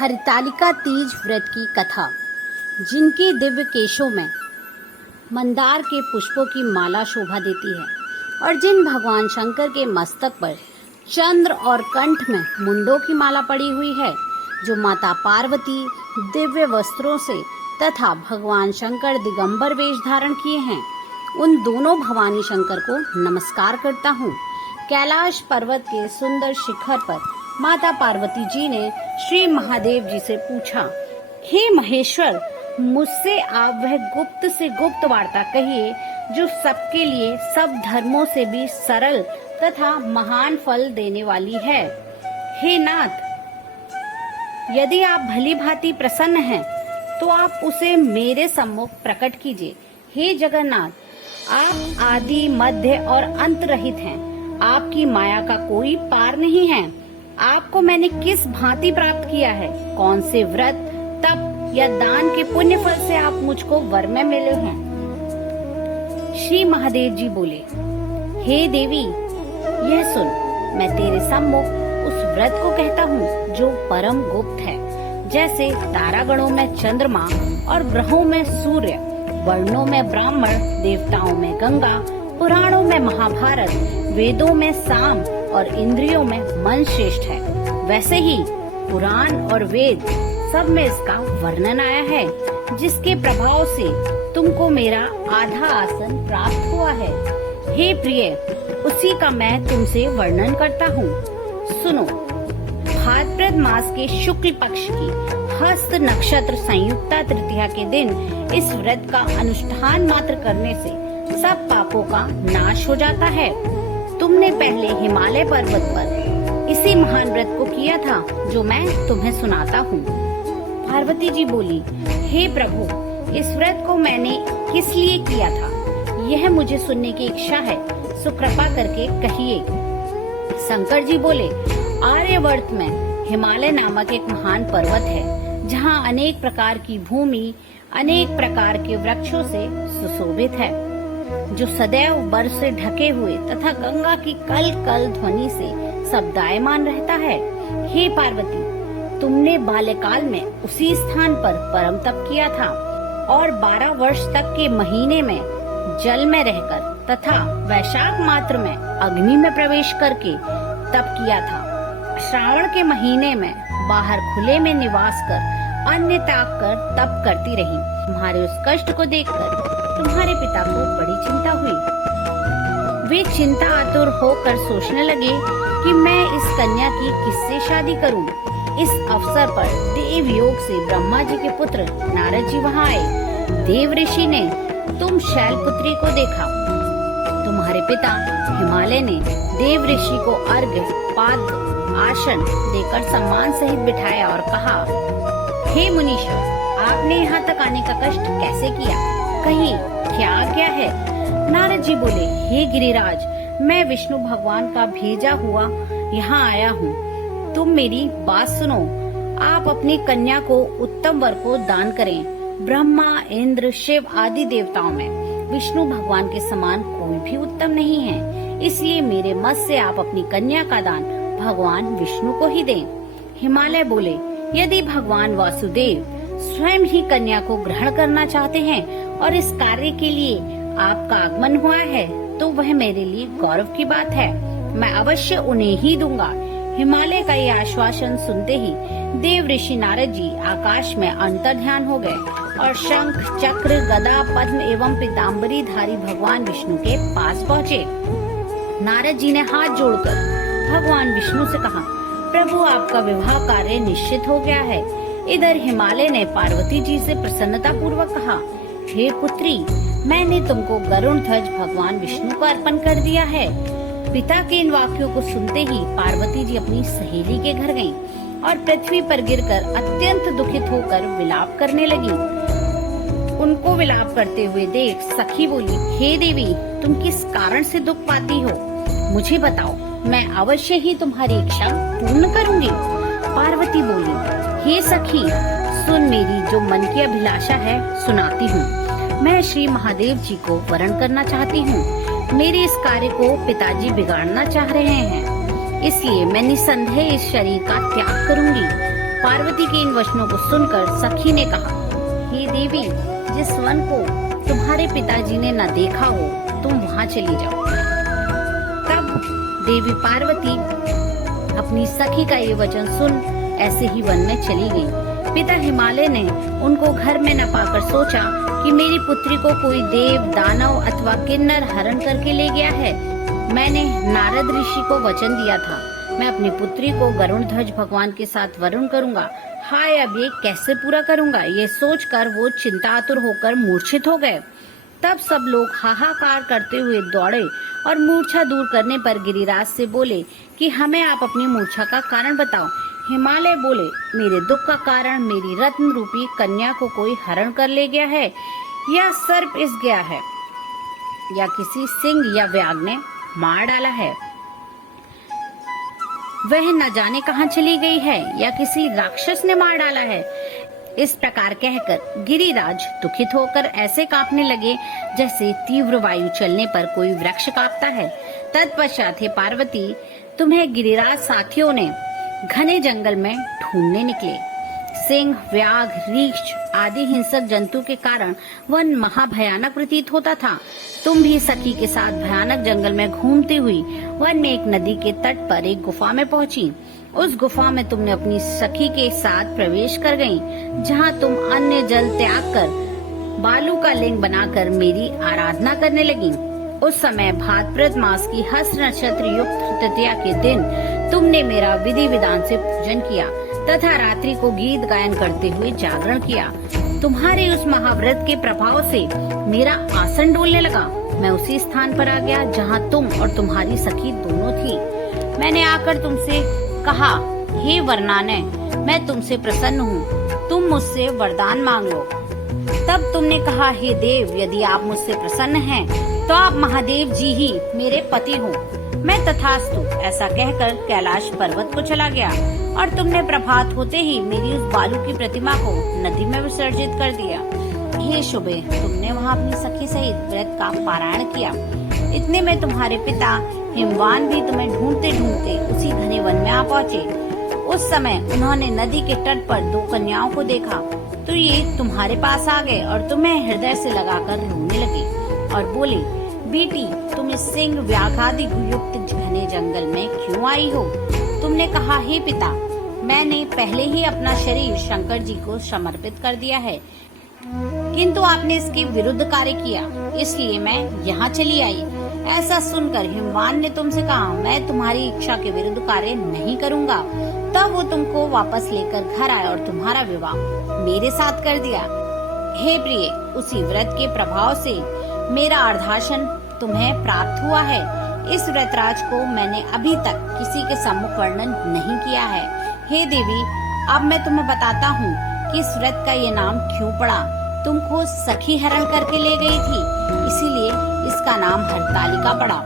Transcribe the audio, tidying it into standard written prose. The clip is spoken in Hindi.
हरितालिका तीज व्रत की कथा। जिनके दिव्य केशों में मंदार के पुष्पों की माला शोभा देती है और जिन भगवान शंकर के मस्तक पर चंद्र और कंठ में मुंडों की माला पड़ी हुई है, जो माता पार्वती दिव्य वस्त्रों से तथा भगवान शंकर दिगंबर वेश धारण किए हैं, उन दोनों भवानी शंकर को नमस्कार करता हूँ। कैलाश पर्वत के सुंदर शिखर पर माता पार्वती जी ने श्री महादेव जी से पूछा, हे महेश्वर, मुझसे आप वह गुप्त से गुप्त वार्ता कहिए जो सबके लिए सब धर्मों से भी सरल तथा महान फल देने वाली है। हे नाथ, यदि आप भली भांति प्रसन्न हैं तो आप उसे मेरे सम्मुख प्रकट कीजिए। हे जगन्नाथ, आप आदि मध्य और अंत रहित हैं। आपकी माया का कोई पार नहीं है। आपको मैंने किस भांति प्राप्त किया है? कौन से व्रत, तप या दान के पुण्य फल से आप मुझको वर में मिले हैं? श्री महादेव जी बोले, हे देवी, यह सुन, मैं तेरे सम्मुख उस व्रत को कहता हूँ जो परम गुप्त है। जैसे तारागणों में चंद्रमा और ग्रहों में सूर्य, वर्णों में ब्राह्मण, देवताओं में गंगा, पुराणों में महाभारत, वेदों में साम और इंद्रियों में मन श्रेष्ठ है, वैसे ही पुराण और वेद सब में इसका वर्णन आया है, जिसके प्रभाव से तुमको मेरा आधा आसन प्राप्त हुआ है। हे प्रिय, उसी का मैं तुमसे वर्णन करता हूँ। सुनो, भाद्रपद मास के शुक्ल पक्ष की हस्त नक्षत्र संयुक्ता तृतीया के दिन इस व्रत का अनुष्ठान मात्र करने से सब पापों का नाश हो जाता है। तुमने पहले हिमालय पर्वत पर इसी महान व्रत को किया था जो मैं तुम्हें सुनाता हूँ। पार्वती जी बोली, हे प्रभु, इस व्रत को मैंने किस लिए किया था, यह मुझे सुनने की इच्छा है, सो कृपा करके कहिए। शंकर जी बोले, आर्यवर्त में हिमालय नामक एक महान पर्वत है, जहाँ अनेक प्रकार की भूमि अनेक प्रकार के वृक्षों से सुशोभित है, जो सदैव बर्फ से ढके हुए तथा गंगा की कल कल ध्वनि से शब्दायमान रहता है। हे पार्वती, तुमने बाल्यकाल में उसी स्थान पर परम तप किया था और 12 वर्ष तक के महीने में जल में रहकर तथा वैशाख मात्र में अग्नि में प्रवेश करके तप किया था। श्रावण के महीने में बाहर खुले में निवास कर अन्न त्याग कर तप करती रही। तुम्हारे उस कष्ट को देखकर तुम्हारे पिता को बड़ी चिंता हुई। वे चिंता आतुर होकर सोचने लगे कि मैं इस कन्या की किससे शादी करूं। इस अवसर पर देव योग से ब्रह्मा जी के पुत्र नारद जी वहां आए। देव ऋषि ने तुम शैलपुत्री को देखा। तुम्हारे पिता हिमालय ने देव ऋषि को अर्घ्य, पाद, आसन देकर सम्मान सहित बिठाया और कहा, हे मुनीश्वर, आपने यहाँ तक आने का कष्ट कैसे किया? कहीं क्या आज्ञा है? नारद जी बोले, हे गिरिराज, मैं विष्णु भगवान का भेजा हुआ यहाँ आया हूँ। तुम मेरी बात सुनो। आप अपनी कन्या को उत्तम वर को दान करें। ब्रह्मा, इंद्र, शिव आदि देवताओं में विष्णु भगवान के समान कोई भी उत्तम नहीं है, इसलिए मेरे मत से आप अपनी कन्या का दान भगवान विष्णु को ही दें। हिमालय बोले, यदि भगवान वासुदेव स्वयं ही कन्या को ग्रहण करना चाहते हैं और इस कार्य के लिए आपका आगमन हुआ है, तो वह मेरे लिए गौरव की बात है। मैं अवश्य उन्हें ही दूंगा। हिमालय का ये आश्वासन सुनते ही देव ऋषि नारद जी आकाश में अंतर्ध्यान हो गए और शंख, चक्र, गदा, पद्म एवं पीताम्बरी धारी भगवान विष्णु के पास पहुँचे। नारद जी ने हाथ जोड़कर भगवान विष्णु से कहा, प्रभु, आपका विवाह कार्य निश्चित हो गया है। इधर हिमालय ने पार्वती जी से प्रसन्नता पूर्वक कहा, हे पुत्री, मैंने तुमको गरुड़ ध्वज भगवान विष्णु को अर्पण कर दिया है। पिता के इन वाक्यों को सुनते ही पार्वती जी अपनी सहेली के घर गईं और पृथ्वी पर गिरकर अत्यंत दुखित होकर विलाप करने लगी। उनको विलाप करते हुए देख सखी बोली, हे देवी, तुम किस कारण से दुख पाती हो? मुझे बताओ, मैं अवश्य ही तुम्हारी इच्छा पूर्ण करूंगी। पार्वती बोली, हे सखी, सुन, मेरी जो मन की अभिलाषा है सुनाती हूँ। मैं श्री महादेव जी को वरण करना चाहती हूँ। मेरे इस कार्य को पिताजी बिगाड़ना चाह रहे हैं, इसलिए मैं निसंदेह इस शरीर का त्याग करूंगी। पार्वती के इन वचनों को सुनकर सखी ने कहा, हे देवी, जिस वन को तुम्हारे पिताजी ने न देखा हो तुम वहाँ चली जाओ। तब देवी पार्वती अपनी सखी का ये वचन सुन ऐसे ही वन में चली गई। पिता हिमालय ने उनको घर में न पाकर सोचा कि मेरी पुत्री को कोई देव, दानव अथवा किन्नर हरण करके ले गया है। मैंने नारद ऋषि को वचन दिया था, मैं अपनी पुत्री को गरुड़ ध्वज भगवान के साथ वरुण करूंगा। हाय, अब ये कैसे पूरा करूंगा? ये सोचकर वो चिंतातुर होकर मूर्छित हो गए। तब सब लोग हाहाकार करते हुए दौड़े और मूर्छा दूर करने पर गिरिराज से बोले कि हमें आप अपनी मूर्छा का कारण बताओ। हिमालय बोले, मेरे दुख का कारण मेरी रत्न रूपी कन्या को कोई हरण कर ले गया है, या सर्प इस गया है, या किसी सिंह या व्याघ्र ने मार डाला है। वह न जाने कहाँ चली गई है, या किसी राक्षस ने मार डाला है। इस प्रकार कहकर गिरिराज दुखित होकर ऐसे कांपने लगे जैसे तीव्र वायु चलने पर कोई वृक्ष कांपता है। तत्पश्चात हे पार्वती, तुम्हें गिरिराज साथियों ने घने जंगल में ढूंढने निकले। सिंह, व्याघ्र, रीछ आदि हिंसक जंतु के कारण वन महाभयानक प्रतीत होता था। तुम भी सखी के साथ भयानक जंगल में घूमती हुई वन में एक नदी के तट पर एक गुफा में पहुंची। उस गुफा में तुमने अपनी सखी के साथ प्रवेश कर गईं, जहां तुम अन्य जल त्याग कर बालू का लिंग बनाकर मेरी आराधना करने लगी। उस समय भाद्रपद मास की हस्त नक्षत्र युक्त तृतीया के दिन तुमने मेरा विधि विधान से पूजन किया तथा रात्रि को गीत गायन करते हुए जागरण किया। तुम्हारे उस महाव्रत के प्रभाव से मेरा आसन डोलने लगा। मैं उसी स्थान पर आ गया जहाँ तुम और तुम्हारी सखी दोनों थी। मैंने आकर तुमसे कहा, हे वरनाने, मैं तुमसे प्रसन्न हूँ, तुम मुझसे वरदान मांग लो। तब तुमने कहा, हे देव, यदि आप मुझसे प्रसन्न हैं, तो आप महादेव जी ही मेरे पति हो। मैं तथास्तु ऐसा कहकर कैलाश पर्वत को चला गया और तुमने प्रभात होते ही मेरी उस बालू की प्रतिमा को नदी में विसर्जित कर दिया। हे शुभे, तुमने वहाँ अपनी सखी सहित व्रत का पारायण किया। इतने में तुम्हारे पिता हिमवान भी तुम्हें ढूंढते ढूंढते उसी घने वन में आ पहुँचे। उस समय उन्होंने नदी के तट पर दो कन्याओं को देखा तो ये तुम्हारे पास आ गए और तुम्हें हृदय से लगाकर रोने लगे और बोले, बेटी, तुम इस सिंह, व्याघ्र आदि युक्त घने जंगल में क्यों आई हो? तुमने कहा, हे पिता, मैंने पहले ही अपना शरीर शंकर जी को समर्पित कर दिया है, किंतु आपने इसके विरुद्ध कार्य किया, इसलिए मैं यहाँ चली आई। ऐसा सुनकर हिमवान ने तुमसे कहा, मैं तुम्हारी इच्छा के विरुद्ध कार्य नहीं करूँगा। तब वो तुमको वापस लेकर घर आया और तुम्हारा विवाह मेरे साथ कर दिया। हे प्रिय, उसी व्रत के प्रभाव से मेरा अर्धासन तुम्हें प्राप्त हुआ है। इस व्रतराज को मैंने अभी तक किसी के सम्मुख वर्णन नहीं किया है। हे देवी, अब मैं तुम्हें बताता हूँ कि इस व्रत का ये नाम क्यों पड़ा। तुमको सखी हरण करके ले गई थी, इसीलिए इसका नाम हरतालिका पड़ा।